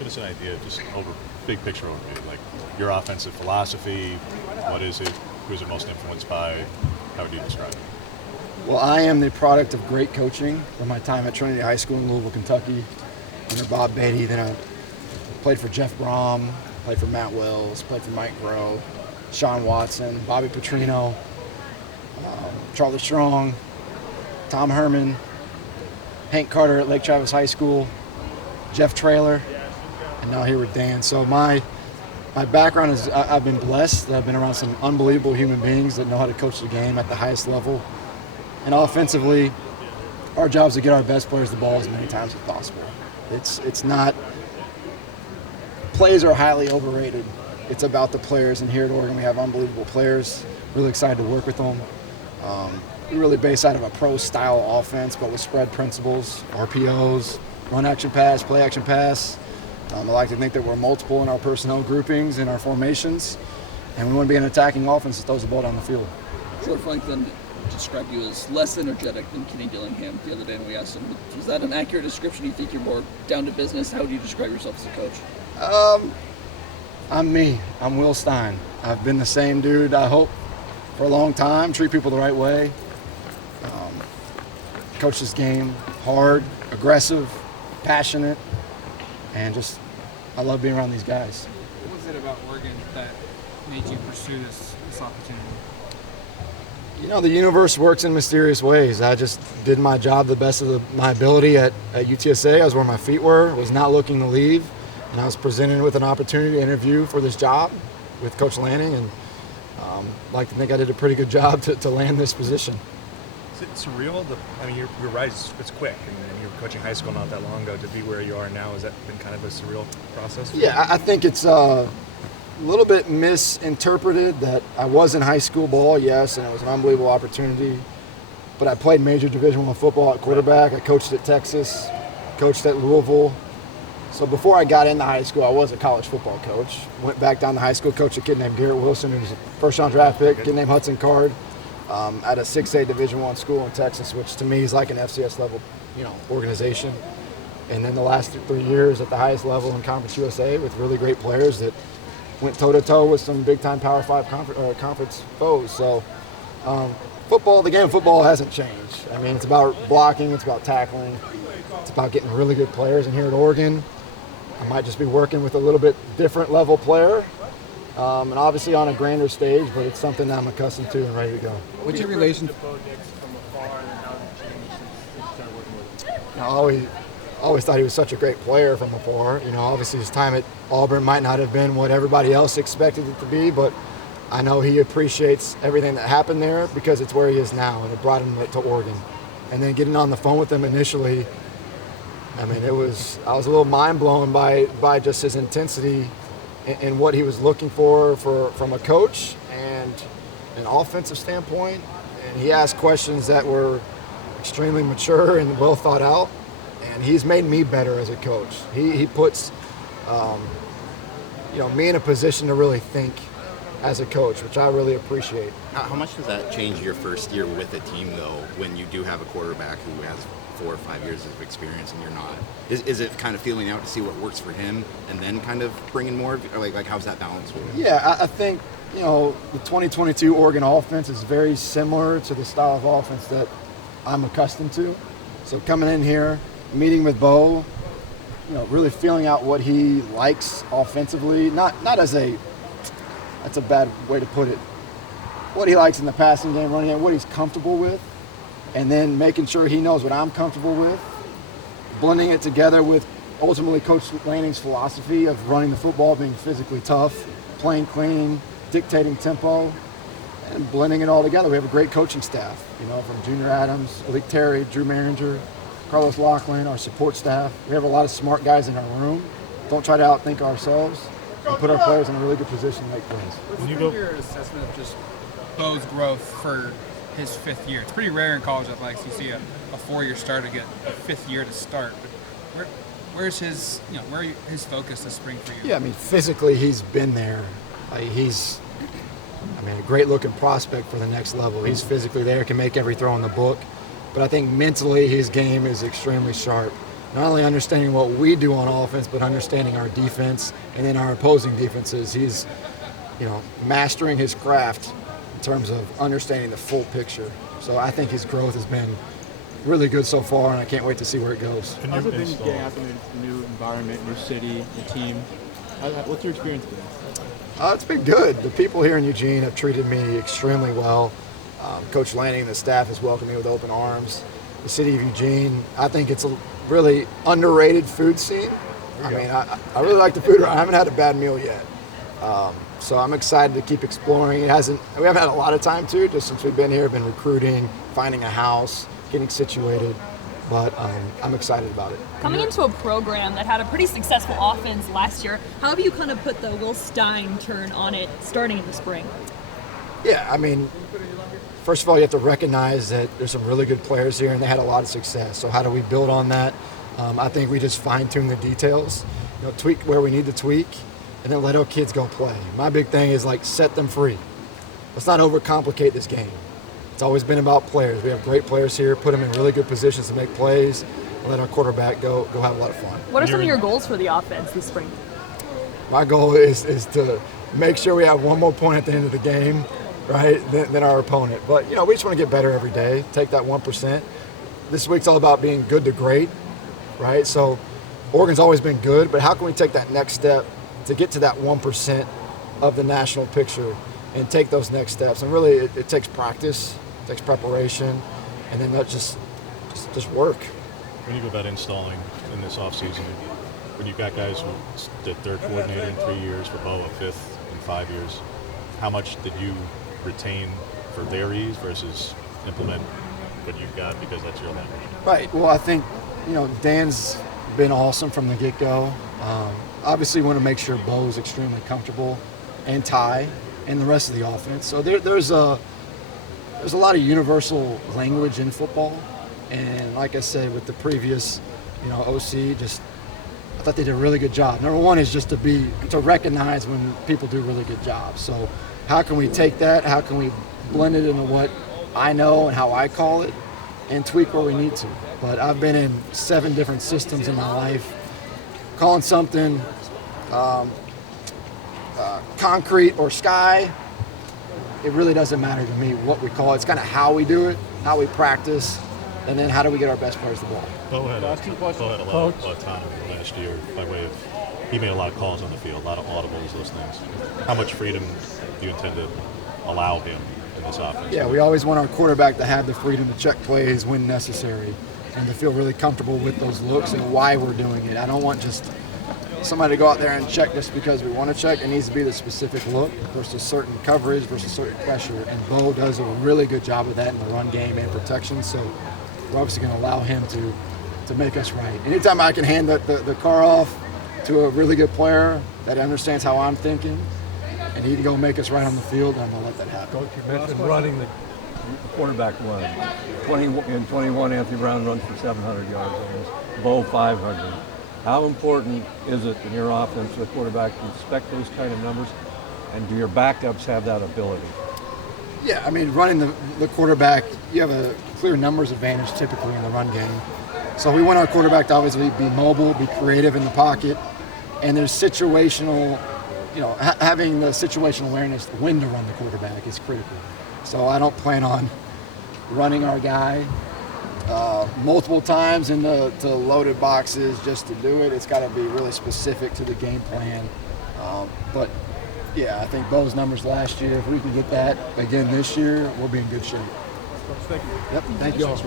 Give us an idea, just big picture overview, like your offensive philosophy. What is it? Who's it most influenced by? How would you describe it? Well, I am the product of great coaching from my time at Trinity High School in Louisville, Kentucky. Under Bob Beatty, then I played for Jeff Brom, played for Matt Wells, played for Mike Groh, Sean Watson, Bobby Petrino, Charlie Strong, Tom Herman, Hank Carter at Lake Travis High School, Jeff Traylor, and now here with Dan. So my background is I've been blessed that I've been around some unbelievable human beings that know how to coach the game at the highest level. And offensively, our job is to get our best players the ball as many times as possible. It's not, plays are highly overrated. It's about the players, and here at Oregon we have unbelievable players. Really excited to work with them. We really base out of a pro-style offense, but with spread principles, RPOs, run action pass, play action pass. I like to think that we're multiple in our personnel groupings and our formations, and we want to be an attacking offense that throws the ball down the field. George Franklin described you as less energetic than Kenny Dillingham the other day when we asked him. Was that an accurate description? You think you're more down to business? How would you describe yourself as a coach? I'm me. I'm Will Stein. I've been the same dude, I hope, for a long time. Treat people the right way. Coach this game hard, aggressive, passionate, and just I love being around these guys. What was it about Oregon that made you pursue this opportunity? You know, the universe works in mysterious ways. I just did my job the best of my ability at UTSA. I was where my feet were, was not looking to leave, and I was presented with an opportunity to interview for this job with Coach Lanning, and I'd like to think I did a pretty good job to land this position. Is it surreal? Your rise, it's quick, and you were coaching high school not that long ago. To be where you are now, has that been kind of a surreal process? Yeah, I think it's a little bit misinterpreted that I was in high school ball, yes, and it was an unbelievable opportunity. But I played major Division I football at quarterback. I coached at Texas, coached at Louisville. So before I got into high school, I was a college football coach. Went back down to high school, coached a kid named Garrett Wilson, who was a first-round draft pick, a kid named Hudson Card, at a 6A Division I school in Texas, which to me is like an FCS level, organization. And then the last 3 years at the highest level in Conference USA with really great players that went toe-to-toe with some big-time Power 5 conference foes. So the game of football hasn't changed. I mean, it's about blocking, it's about tackling, it's about getting really good players. And here at Oregon, I might just be working with a little bit different level player, and obviously on a grander stage, but it's something that I'm accustomed to and ready to go. What's your relation to I always thought he was such a great player from afar. Obviously his time at Auburn might not have been what everybody else expected it to be, but I know he appreciates everything that happened there because it's where he is now, and it brought him to Oregon. And then getting on the phone with him initially, I mean, I was a little mind blown by just his intensity and what he was looking for from a coach and an offensive standpoint. And he asked questions that were extremely mature and well thought out. And he's made me better as a coach. He puts, me in a position to really think as a coach, which I really appreciate. How much does that change your first year with a team, though, when you do have a quarterback who has 4 or 5 years of experience and you're not? Is it kind of feeling out to see what works for him and then kind of bringing more? Or like how's that balance with him? Yeah, I think, the 2022 Oregon offense is very similar to the style of offense that I'm accustomed to. So coming in here, meeting with Bo, really feeling out what he likes offensively, not as that's a bad way to put it, what he likes in the passing game, running game, what he's comfortable with, and then making sure he knows what I'm comfortable with, blending it together with ultimately Coach Lanning's philosophy of running the football, being physically tough, playing clean, dictating tempo, and blending it all together. We have a great coaching staff, from Junior Adams, Alik Terry, Drew Maringer, Carlos Lachlan, our support staff. We have a lot of smart guys in our room. Don't try to outthink ourselves and put our players in a really good position to make plays. What's your assessment of just Bo's growth for his 5th year? It's pretty rare in college athletics. You see a 4-year starter get a 5th year to start. But where's his focus this spring for you? Yeah, I mean, physically he's been there. He's a great-looking prospect for the next level. He's physically there, can make every throw in the book. But I think mentally his game is extremely sharp. not only understanding what we do on offense, but understanding our defense and then our opposing defenses. He's, mastering his craft in terms of understanding the full picture. So I think his growth has been really good so far, and I can't wait to see where it goes. How's it been getting out in a new environment, new city, the team? What's your experience been? It's been good. The people here in Eugene have treated me extremely well. Coach Lanning and the staff has welcomed me with open arms. The city of Eugene, I think it's a really underrated food scene. I mean, I really like the food. I haven't had a bad meal yet. So I'm excited to keep exploring. We haven't had a lot of time to, just since we've been here, been recruiting, finding a house, getting situated. But I'm excited about it. Coming into a program that had a pretty successful offense last year, how have you kind of put the Will Stein turn on it starting in the spring? Yeah, I mean, first of all, you have to recognize that there's some really good players here, and they had a lot of success. So how do we build on that? I think we just fine-tune the details, tweak where we need to tweak, and then let our kids go play. My big thing is, set them free. Let's not overcomplicate this game. It's always been about players. We have great players here. Put them in really good positions to make plays, and let our quarterback go have a lot of fun. What are some of your goals for the offense this spring? My goal is to make sure we have one more point at the end of the game, right, than our opponent. But, we just want to get better every day, take that 1%. This week's all about being good to great, right? So Oregon's always been good, but how can we take that next step to get to that 1% of the national picture and take those next steps? And really, it takes practice, it takes preparation, and then that just work. When you go about installing in this offseason, when you've got guys who did third coordinator in 3 years, for Bo a fifth in 5 years, how much did you retain for their ease versus implement what you've got because that's your language? Right. Well, I think, Dan's been awesome from the get-go. Obviously, we want to make sure Bo's extremely comfortable, and Ty, and the rest of the offense. So there's a lot of universal language in football. And like I said, with the previous, OC, I thought they did a really good job. Number one is just to recognize when people do really good jobs. So how can we take that? How can we blend it into what I know and how I call it, and tweak where we need to? But I've been in 7 different systems in my life. Calling something concrete or sky, it really doesn't matter to me what we call it. It's kind of how we do it, how we practice, and then how do we get our best players the ball. Bo had a lot of time last year by way of, he made a lot of calls on the field, a lot of audibles, those things. How much freedom do you intend to allow him in this offense? Yeah, we always want our quarterback to have the freedom to check plays when necessary and to feel really comfortable with those looks and why we're doing it. I don't want just somebody to go out there and check just because we want to check. It needs to be the specific look versus certain coverage versus certain pressure. And Bo does a really good job of that in the run game and protection. So we're obviously going to allow him to make us right. Anytime I can hand the car off to a really good player that understands how I'm thinking and he can go make us right on the field, I'm going to let that happen. Coach, you mentioned running the quarterback run. In 21, Anthony Brown runs for 700 yards. Bo 500. How important is it in your offense for the quarterback to expect those kind of numbers, and do your backups have that ability? Yeah, I mean, running the quarterback, you have a clear numbers advantage typically in the run game. So we want our quarterback to obviously be mobile, be creative in the pocket, and there's situational, having the situational awareness when to run the quarterback is critical. So I don't plan on running our guy multiple times into loaded boxes just to do it. It's got to be really specific to the game plan. But yeah, I think Bo's numbers last year, if we can get that again this year, we'll be in good shape. Thank you. Yep, thank you all.